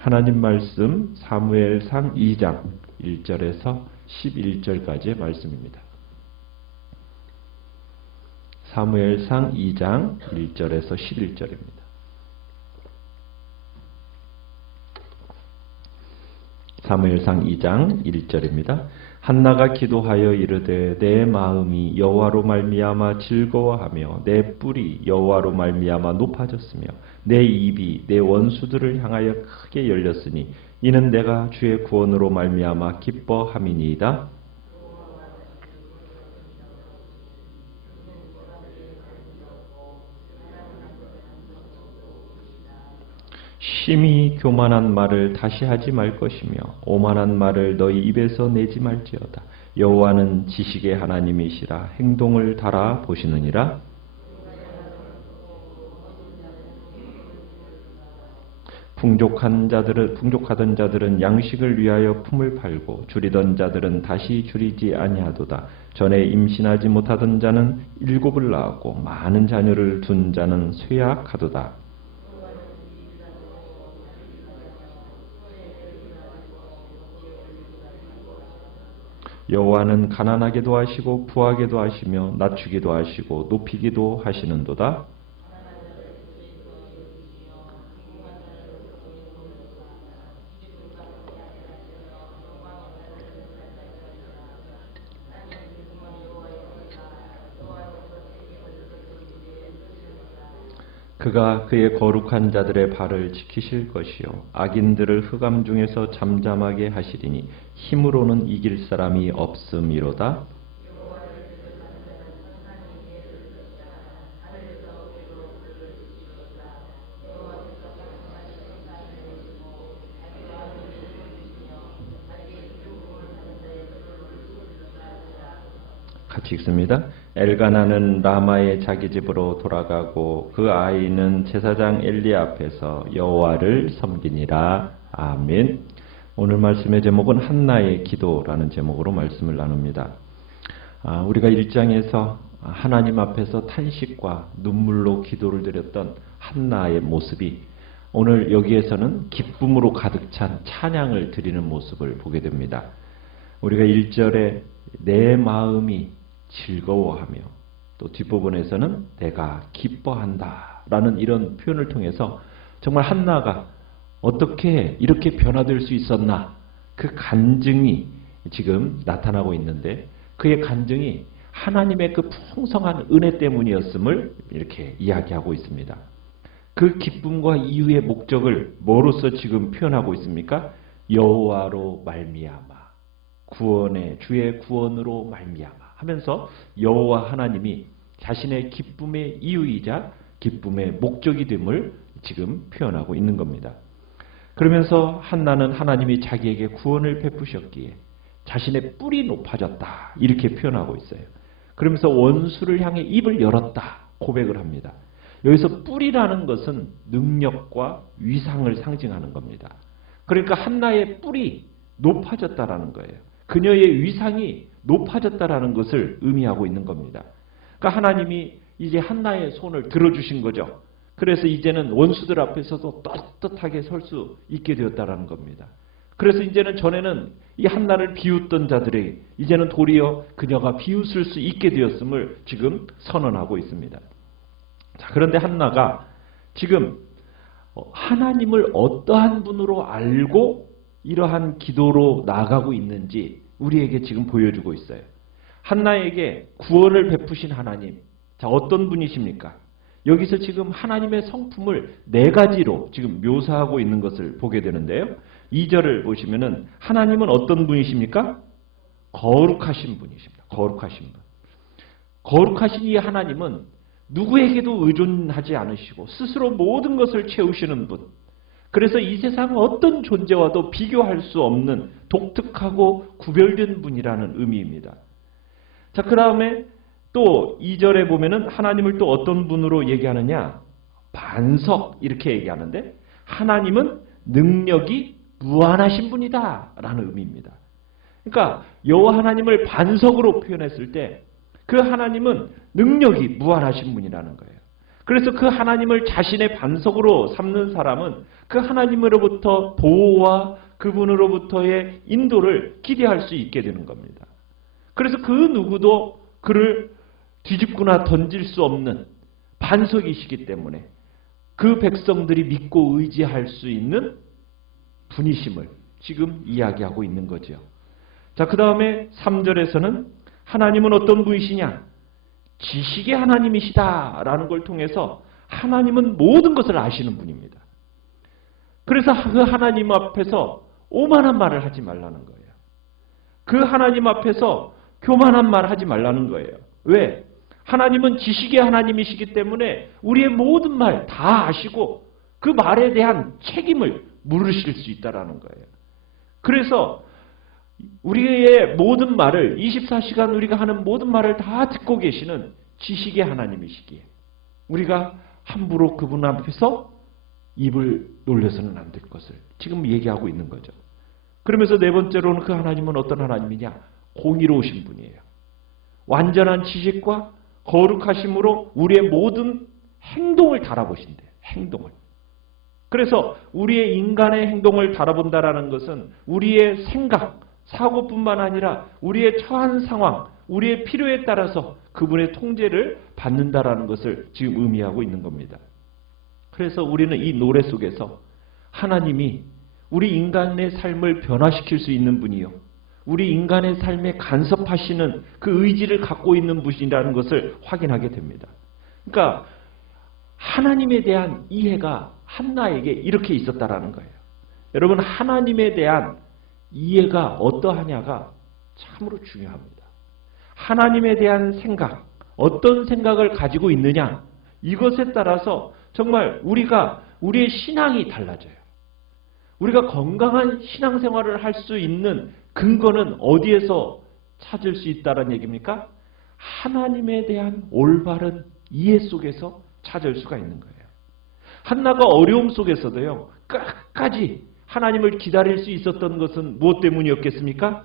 하나님 말씀 사무엘상 2장 1절에서 11절까지의 말씀입니다. 사무엘상 2장 1절에서 11절입니다. 사무엘상 2장 1절입니다. 한나가 기도하여 이르되 내 마음이 여호와로 말미암아 즐거워하며 내 뿔이 여호와로 말미암아 높아졌으며 내 입이 내 원수들을 향하여 크게 열렸으니 이는 내가 주의 구원으로 말미암아 기뻐함이니이다. 심히 교만한 말을 다시 하지 말 것이며 오만한 말을 너희 입에서 내지 말지어다. 여호와는 지식의 하나님이시라 행동을 달아 보시느니라. 풍족하던 자들은 양식을 위하여 품을 팔고 줄이던 자들은 다시 줄이지 아니하도다. 전에 임신하지 못하던 자는 7을 낳았고 많은 자녀를 둔 자는 쇠약하도다. 여호와는 가난하게도 하시고 부하게도 하시며 낮추기도 하시고 높이기도 하시는도다. 그가 그의 거룩한 자들의 발을 지키실 것이요 악인들을 흑암 중에서 잠잠하게 하시리니 힘으로는 이길 사람이 없음이로다. 같이 읽습니다. 엘가나는 라마의 자기 집으로 돌아가고 그 아이는 제사장 엘리 앞에서 여호와를 섬기니라. 아멘. 오늘 말씀의 제목은 한나의 기도라는 제목으로 말씀을 나눕니다. 우리가 1장에서 하나님 앞에서 탄식과 눈물로 기도를 드렸던 한나의 모습이 오늘 여기에서는 기쁨으로 가득 찬 찬양을 드리는 모습을 보게 됩니다. 우리가 1절에 내 마음이 즐거워하며 또 뒷부분에서는 내가 기뻐한다 라는 이런 표현을 통해서 정말 한나가 어떻게 이렇게 변화될 수 있었나 그 간증이 지금 나타나고 있는데 그의 간증이 하나님의 그 풍성한 은혜 때문이었음을 이렇게 이야기하고 있습니다. 그 기쁨과 이유의 목적을 뭐로서 지금 표현하고 있습니까? 여호와로 말미암아 주의 구원으로 말미암아 하면서 여호와 하나님이 자신의 기쁨의 이유이자 기쁨의 목적이 됨을 지금 표현하고 있는 겁니다. 그러면서 한나는 하나님이 자기에게 구원을 베푸셨기에 자신의 뿔이 높아졌다 이렇게 표현하고 있어요. 그러면서 원수를 향해 입을 열었다 고백을 합니다. 여기서 뿔이라는 것은 능력과 위상을 상징하는 겁니다. 그러니까 한나의 뿔이 높아졌다라는 거예요. 그녀의 위상이 높아졌다라는 것을 의미하고 있는 겁니다. 그러니까 하나님이 이제 한나의 손을 들어주신 거죠. 그래서 이제는 원수들 앞에서도 떳떳하게 설 수 있게 되었다라는 겁니다. 그래서 이제는 전에는 이 한나를 비웃던 자들이 이제는 도리어 그녀가 비웃을 수 있게 되었음을 지금 선언하고 있습니다. 자, 그런데 한나가 지금 하나님을 어떠한 분으로 알고 이러한 기도로 나아가고 있는지 우리에게 지금 보여주고 있어요. 한나에게 구원을 베푸신 하나님, 자 어떤 분이십니까? 여기서 지금 하나님의 성품을 4가지로 지금 묘사하고 있는 것을 보게 되는데요. 2절을 보시면은 하나님은 어떤 분이십니까? 거룩하신 분이십니다. 거룩하신 분. 거룩하신 이 하나님은 누구에게도 의존하지 않으시고 스스로 모든 것을 채우시는 분. 그래서 이 세상 어떤 존재와도 비교할 수 없는 독특하고 구별된 분이라는 의미입니다. 자, 그 다음에 또 2절에 보면은 하나님을 또 어떤 분으로 얘기하느냐? 반석 이렇게 얘기하는데 하나님은 능력이 무한하신 분이다 라는 의미입니다. 그러니까 여호와 하나님을 반석으로 표현했을 때 그 하나님은 능력이 무한하신 분이라는 거예요. 그래서 그 하나님을 자신의 반석으로 삼는 사람은 그 하나님으로부터 보호와 그분으로부터의 인도를 기대할 수 있게 되는 겁니다. 그래서 그 누구도 그를 뒤집거나 던질 수 없는 반석이시기 때문에 그 백성들이 믿고 의지할 수 있는 분이심을 지금 이야기하고 있는 거죠. 자, 그 다음에 3절에서는 하나님은 어떤 분이시냐? 지식의 하나님이시다라는 걸 통해서 하나님은 모든 것을 아시는 분입니다. 그래서 그 하나님 앞에서 오만한 말을 하지 말라는 거예요. 그 하나님 앞에서 교만한 말 하지 말라는 거예요. 왜? 하나님은 지식의 하나님이시기 때문에 우리의 모든 말 다 아시고 그 말에 대한 책임을 물으실 수 있다는 거예요. 그래서 우리의 모든 말을 24시간 우리가 하는 모든 말을 다 듣고 계시는 지식의 하나님이시기에 우리가 함부로 그분 앞에서 입을 놀려서는 안 될 것을 지금 얘기하고 있는 거죠. 그러면서 네 번째로는 그 하나님은 어떤 하나님이냐? 공의로우신 분이에요. 완전한 지식과 거룩하심으로 우리의 모든 행동을 달아보신대요. 행동을. 그래서 우리의 인간의 행동을 달아본다라는 것은 우리의 생각, 사고뿐만 아니라 우리의 처한 상황, 우리의 필요에 따라서 그분의 통제를 받는다라는 것을 지금 의미하고 있는 겁니다. 그래서 우리는 이 노래 속에서 하나님이 우리 인간의 삶을 변화시킬 수 있는 분이요, 우리 인간의 삶에 간섭하시는 그 의지를 갖고 있는 분이라는 것을 확인하게 됩니다. 그러니까 하나님에 대한 이해가 한나에게 이렇게 있었다라는 거예요. 여러분, 하나님에 대한 이해가 어떠하냐가 참으로 중요합니다. 하나님에 대한 생각, 어떤 생각을 가지고 있느냐, 이것에 따라서 정말 우리의 신앙이 달라져요. 우리가 건강한 신앙생활을 할 수 있는 근거는 어디에서 찾을 수 있다는 얘기입니까? 하나님에 대한 올바른 이해 속에서 찾을 수가 있는 거예요. 한나가 어려움 속에서도요, 끝까지 하나님을 기다릴 수 있었던 것은 무엇 때문이었겠습니까?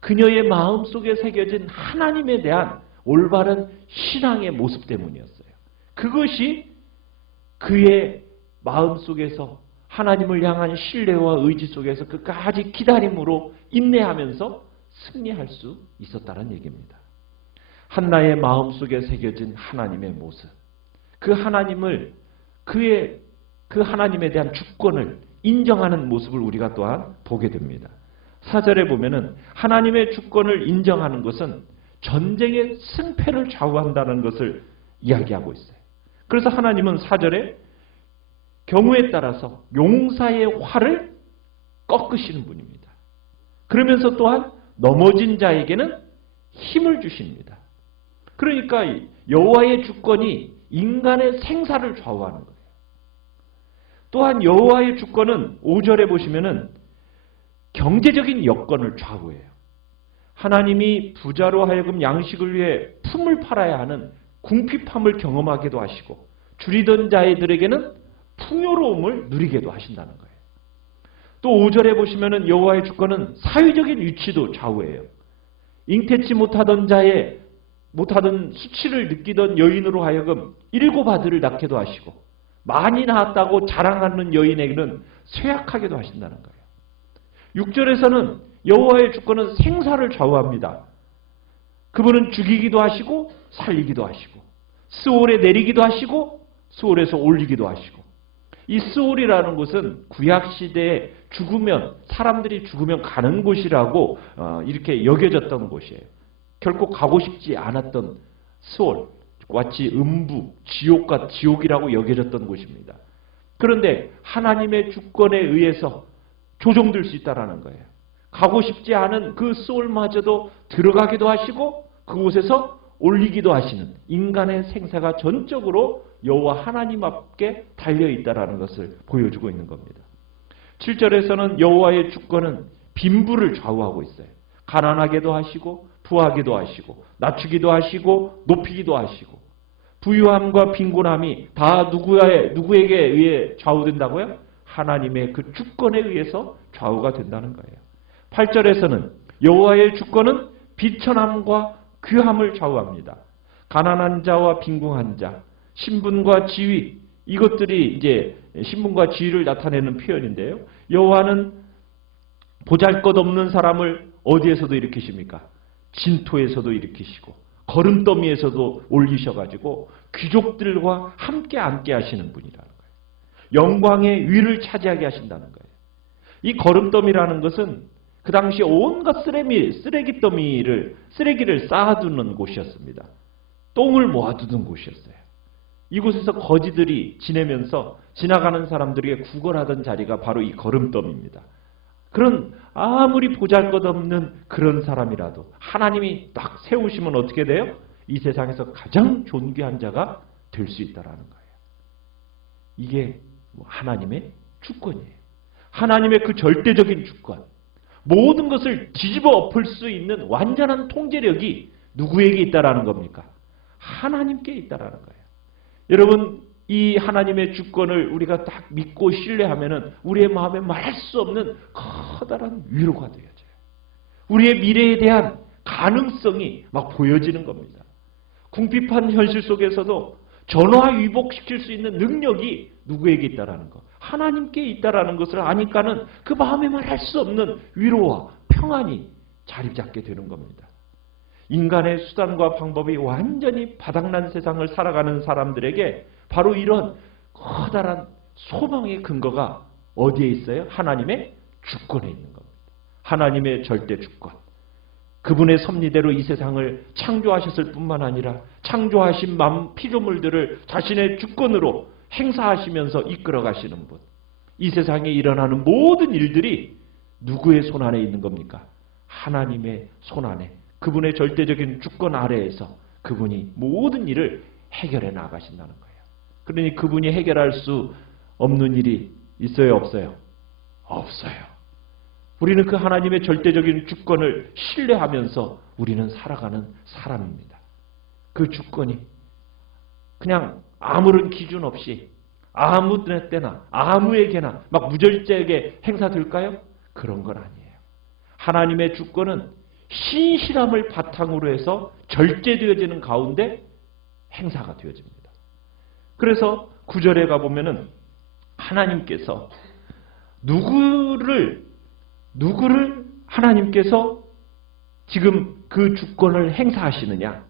그녀의 마음 속에 새겨진 하나님에 대한 올바른 신앙의 모습 때문이었어요. 그것이 그의 마음 속에서 하나님을 향한 신뢰와 의지 속에서 끝까지 기다림으로 인내하면서 승리할 수 있었다는 얘기입니다. 한나의 마음 속에 새겨진 하나님의 모습, 그 하나님을 그 하나님에 대한 주권을 인정하는 모습을 우리가 또한 보게 됩니다. 4절에 보면은 하나님의 주권을 인정하는 것은 전쟁의 승패를 좌우한다는 것을 이야기하고 있어요. 그래서 하나님은 4절에 경우에 따라서 용사의 활을 꺾으시는 분입니다. 그러면서 또한 넘어진 자에게는 힘을 주십니다. 그러니까 여호와의 주권이 인간의 생사를 좌우하는 거예요. 또한 여호와의 주권은 5절에 보시면은 경제적인 여건을 좌우해요. 하나님이 부자로 하여금 양식을 위해 품을 팔아야 하는 궁핍함을 경험하게도 하시고 줄이던 자들에게는 풍요로움을 누리게도 하신다는 거예요. 또 5절에 보시면은 여호와의 주권은 사회적인 위치도 좌우해요. 잉태치 못하던 수치를 느끼던 여인으로 하여금 7 아들을 낳게도 하시고 많이 낳았다고 자랑하는 여인에게는 쇠약하게도 하신다는 거예요. 6절에서는 여호와의 주권은 생사를 좌우합니다. 그분은 죽이기도 하시고 살리기도 하시고 스올에 내리기도 하시고 스올에서 올리기도 하시고, 이 스올이라는 곳은 구약시대에 사람들이 죽으면 가는 곳이라고 이렇게 여겨졌던 곳이에요. 결코 가고 싶지 않았던 스올, 마치 음부, 지옥이라고 여겨졌던 곳입니다. 그런데 하나님의 주권에 의해서 조정될 수 있다는 거예요. 가고 싶지 않은 그 스올마저도 들어가기도 하시고 그곳에서 올리기도 하시는, 인간의 생사가 전적으로 여호와 하나님 앞에 달려있다는 것을 보여주고 있는 겁니다. 7절에서는 여호와의 주권은 빈부를 좌우하고 있어요. 가난하게도 하시고 부하게도 하시고 낮추기도 하시고 높이기도 하시고, 부유함과 빈곤함이 다 누구에게 의해 좌우된다고요? 하나님의 그 주권에 의해서 좌우가 된다는 거예요. 8절에서는 여호와의 주권은 비천함과 귀함을 좌우합니다. 가난한 자와 빈궁한 자, 신분과 지위, 이것들이 이제 신분과 지위를 나타내는 표현인데요. 여호와는 보잘것없는 사람을 어디에서도 일으키십니까? 진토에서도 일으키시고 거름더미에서도 올리셔가지고 귀족들과 함께 앉게 하시는 분이라는 거예요. 영광의 위를 차지하게 하신다는 거예요. 이 거름더미라는 것은 그 당시 온갖 쓰레기를 쌓아두는 곳이었습니다. 똥을 모아두는 곳이었어요. 이곳에서 거지들이 지내면서 지나가는 사람들에게 구걸하던 자리가 바로 이 거름더미입니다. 그런 아무리 보잘것없는 그런 사람이라도 하나님이 딱 세우시면 어떻게 돼요? 이 세상에서 가장 존귀한 자가 될 수 있다는 거예요. 이게 하나님의 주권이에요. 하나님의 그 절대적인 주권, 모든 것을 뒤집어 엎을 수 있는 완전한 통제력이 누구에게 있다라는 겁니까? 하나님께 있다라는 거예요. 여러분, 이 하나님의 주권을 우리가 딱 믿고 신뢰하면은 우리의 마음에 말할 수 없는 커다란 위로가 되어져요. 우리의 미래에 대한 가능성이 막 보여지는 겁니다. 궁핍한 현실 속에서도 전화위복시킬 수 있는 능력이 누구에게 있다라는 것, 하나님께 있다라는 것을 아니까는 그 마음에 말할 수 없는 위로와 평안이 자리 잡게 되는 겁니다. 인간의 수단과 방법이 완전히 바닥난 세상을 살아가는 사람들에게 바로 이런 커다란 소망의 근거가 어디에 있어요? 하나님의 주권에 있는 겁니다. 하나님의 절대 주권. 그분의 섭리대로 이 세상을 창조하셨을 뿐만 아니라 창조하신 피조물들을 자신의 주권으로 행사하시면서 이끌어 가시는 분. 이 세상에 일어나는 모든 일들이 누구의 손 안에 있는 겁니까? 하나님의 손 안에, 그분의 절대적인 주권 아래에서 그분이 모든 일을 해결해 나가신다는 거예요. 그러니 그분이 해결할 수 없는 일이 있어요, 없어요? 없어요. 우리는 그 하나님의 절대적인 주권을 신뢰하면서 우리는 살아가는 사람입니다. 그 주권이 그냥 아무런 기준 없이 아무 때나 아무에게나 막 무절제하게 행사될까요? 그런 건 아니에요. 하나님의 주권은 신실함을 바탕으로 해서 절제되어지는 가운데 행사가 되어집니다. 그래서 9절에 가보면은 하나님께서 누구를 하나님께서 지금 그 주권을 행사하시느냐?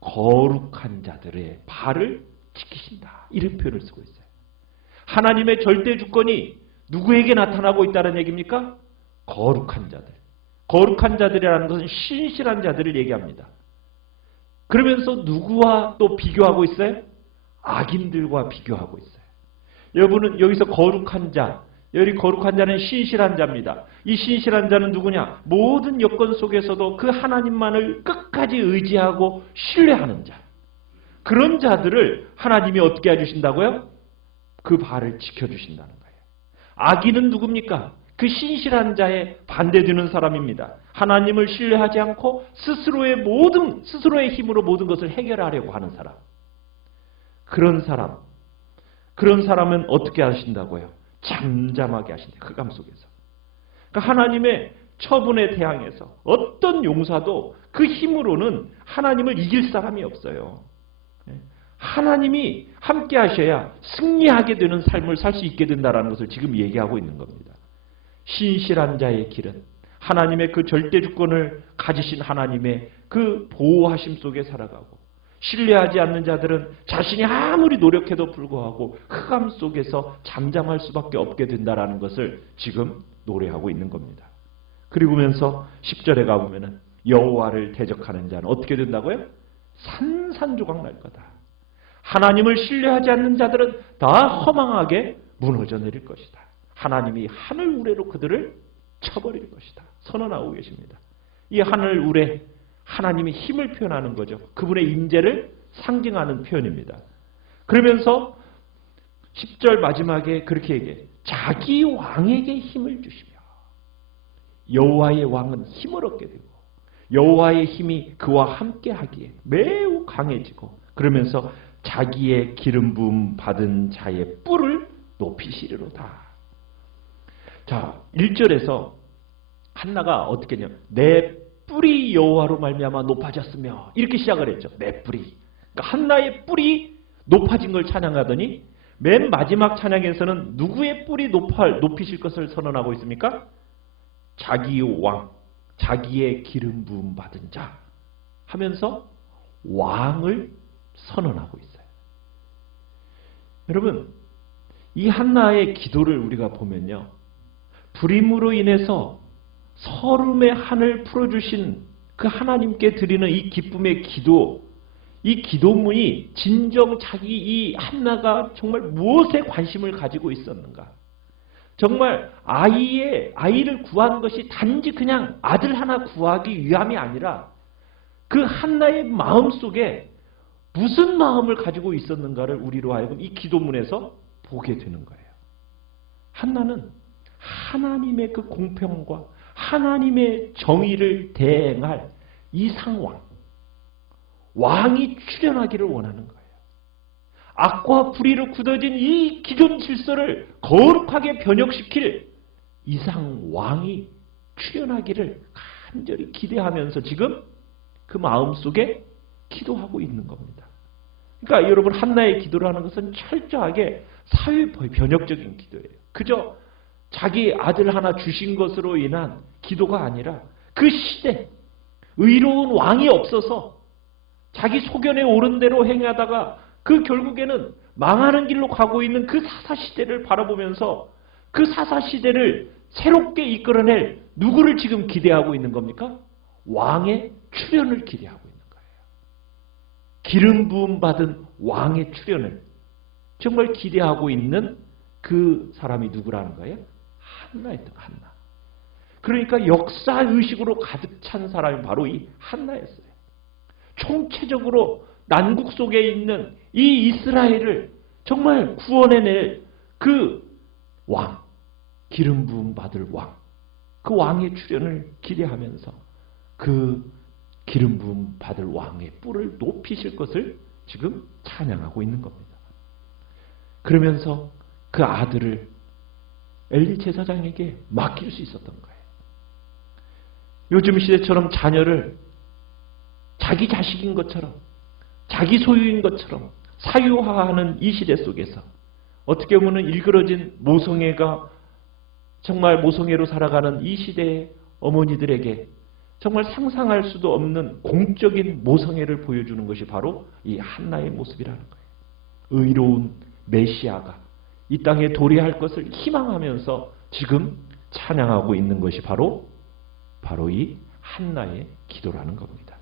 거룩한 자들의 발을 지키신다. 이런 표현을 쓰고 있어요. 하나님의 절대 주권이 누구에게 나타나고 있다는 얘기입니까? 거룩한 자들. 거룩한 자들이라는 것은 신실한 자들을 얘기합니다. 그러면서 누구와 또 비교하고 있어요? 악인들과 비교하고 있어요. 여러분은 여기서 거룩한 자, 여기 거룩한 자는 신실한 자입니다. 이 신실한 자는 누구냐? 모든 여건 속에서도 그 하나님만을 끝까지 의지하고 신뢰하는 자. 그런 자들을 하나님이 어떻게 해주신다고요? 그 발을 지켜주신다는 거예요. 악인은 누굽니까? 그 신실한 자에 반대되는 사람입니다. 하나님을 신뢰하지 않고 스스로의 힘으로 모든 것을 해결하려고 하는 사람. 그런 사람은 어떻게 하신다고요? 잠잠하게 하신다. 흑암 속에서. 그러니까 하나님의 처분에 대항해서 어떤 용사도 그 힘으로는 하나님을 이길 사람이 없어요. 하나님이 함께 하셔야 승리하게 되는 삶을 살 수 있게 된다는 것을 지금 얘기하고 있는 겁니다. 신실한 자의 길은 하나님의 그 절대 주권을 가지신 하나님의 그 보호하심 속에 살아가고, 신뢰하지 않는 자들은 자신이 아무리 노력해도 불구하고 흑암 속에서 잠잠할 수밖에 없게 된다는 것을 지금 노래하고 있는 겁니다. 그리고면서 10절에 가보면은 여호와를 대적하는 자는 어떻게 된다고요? 산산조각 날 거다. 하나님을 신뢰하지 않는 자들은 다 허망하게 무너져 내릴 것이다. 하나님이 하늘 우레로 그들을 쳐버릴 것이다. 선언하고 계십니다. 이 하늘 우레, 하나님의 힘을 표현하는 거죠. 그분의 임재를 상징하는 표현입니다. 그러면서 10절 마지막에 그렇게 얘기해요. 자기 왕에게 힘을 주시며, 여호와의 왕은 힘을 얻게 되고 여호와의 힘이 그와 함께 하기에 매우 강해지고, 그러면서 자기의 기름 부음 받은 자의 뿔을 높이시리로다. 자, 1절에서 한나가 어떻게 했냐? 내 뿔이 여호와로 말미암아 높아졌으며, 이렇게 시작을 했죠. 내 뿔이. 그러니까 한나의 뿔이 높아진 걸 찬양하더니 맨 마지막 찬양에서는 누구의 뿔이 높이실 것을 선언하고 있습니까? 자기의 왕, 자기의 기름 부음 받은 자 하면서 왕을 선언하고 있어요. 여러분, 이 한나의 기도를 우리가 보면요, 불임으로 인해서 서름의 한을 풀어주신 그 하나님께 드리는 이 기쁨의 기도, 이 기도문이 진정 자기 이 한나가 정말 무엇에 관심을 가지고 있었는가? 정말 아이를 구하는 것이 단지 그냥 아들 하나 구하기 위함이 아니라 그 한나의 마음 속에 무슨 마음을 가지고 있었는가를 우리로 하여금 이 기도문에서 보게 되는 거예요. 한나는 하나님의 그 공평과 하나님의 정의를 대행할 이상왕, 왕이 출현하기를 원하는 거예요. 악과 불의로 굳어진 이 기존 질서를 거룩하게 변혁시킬 이상왕이 출현하기를 간절히 기대하면서 지금 그 마음속에 기도하고 있는 겁니다. 그러니까 여러분, 한나의 기도를 하는 것은 철저하게 사회 변혁적인 기도예요. 그저 자기 아들 하나 주신 것으로 인한 기도가 아니라 그 시대 의로운 왕이 없어서 자기 소견에 옳은 대로 행하다가 그 결국에는 망하는 길로 가고 있는 그 사사시대를 바라보면서 그 사사시대를 새롭게 이끌어낼 누구를 지금 기대하고 있는 겁니까? 왕의 출현을 기대하고 있는 거예요. 기름 부음 받은 왕의 출현을 정말 기대하고 있는 그 사람이 누구라는 거예요? 한나였던 한나. 그러니까 역사의식으로 가득 찬 사람이 바로 이 한나였어요. 총체적으로 난국 속에 있는 이 이스라엘을 정말 구원해낼 그 왕, 기름 부음 받을 왕, 그 왕의 출현을 기대하면서 그 기름 부음 받을 왕의 뿔을 높이실 것을 지금 찬양하고 있는 겁니다. 그러면서 그 아들을 엘리 제사장에게 맡길 수 있었던 거예요. 요즘 시대처럼 자녀를 자기 자식인 것처럼, 자기 소유인 것처럼 사유화하는 이 시대 속에서 어떻게 보면 일그러진 모성애가 정말 모성애로 살아가는 이 시대의 어머니들에게 정말 상상할 수도 없는 공적인 모성애를 보여주는 것이 바로 이 한나의 모습이라는 거예요. 의로운 메시아가 이 땅에 도래할 것을 희망하면서 지금 찬양하고 있는 것이 바로 이 한나의 기도라는 겁니다.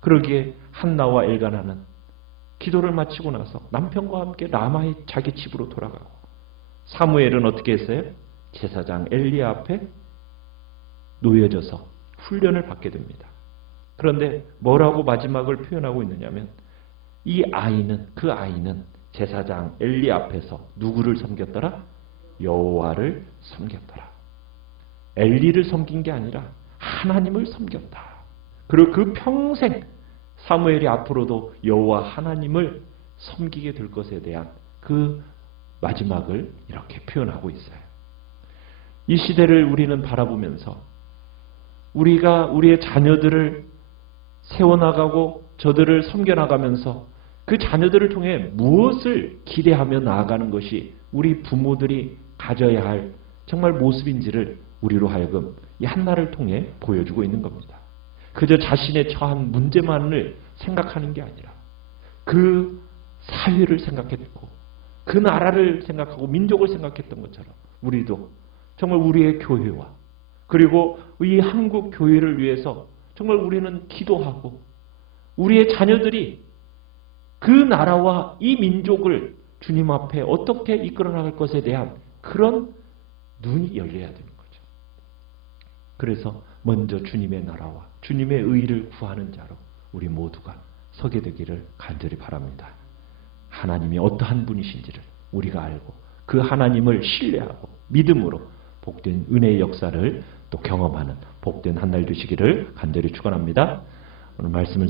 그러기에 한나와 엘가나는 기도를 마치고 나서 남편과 함께 라마의 자기 집으로 돌아가고, 사무엘은 어떻게 했어요? 제사장 엘리 앞에 놓여져서 훈련을 받게 됩니다. 그런데 뭐라고 마지막을 표현하고 있느냐면, 그 아이는 제사장 엘리 앞에서 누구를 섬겼더라? 여호와를 섬겼더라. 엘리를 섬긴 게 아니라 하나님을 섬겼다. 그리고 그 평생 사무엘이 앞으로도 여호와 하나님을 섬기게 될 것에 대한 그 마지막을 이렇게 표현하고 있어요. 이 시대를 우리는 바라보면서 우리가 우리의 자녀들을 세워나가고 저들을 섬겨나가면서 그 자녀들을 통해 무엇을 기대하며 나아가는 것이 우리 부모들이 가져야 할 정말 모습인지를 우리로 하여금 이 한나를 통해 보여주고 있는 겁니다. 그저 자신의 처한 문제만을 생각하는 게 아니라 그 사회를 생각했고 그 나라를 생각하고 민족을 생각했던 것처럼 우리도 정말 우리의 교회와 그리고 이 한국 교회를 위해서 정말 우리는 기도하고 우리의 자녀들이 그 나라와 이 민족을 주님 앞에 어떻게 이끌어 나갈 것에 대한 그런 눈이 열려야 되는 거죠. 그래서 먼저 주님의 나라와 주님의 의를 구하는 자로 우리 모두가 서게 되기를 간절히 바랍니다. 하나님이 어떠한 분이신지를 우리가 알고 그 하나님을 신뢰하고 믿음으로 복된 은혜의 역사를 또 경험하는 복된 한 날 되시기를 간절히 축원합니다. 오늘 말씀을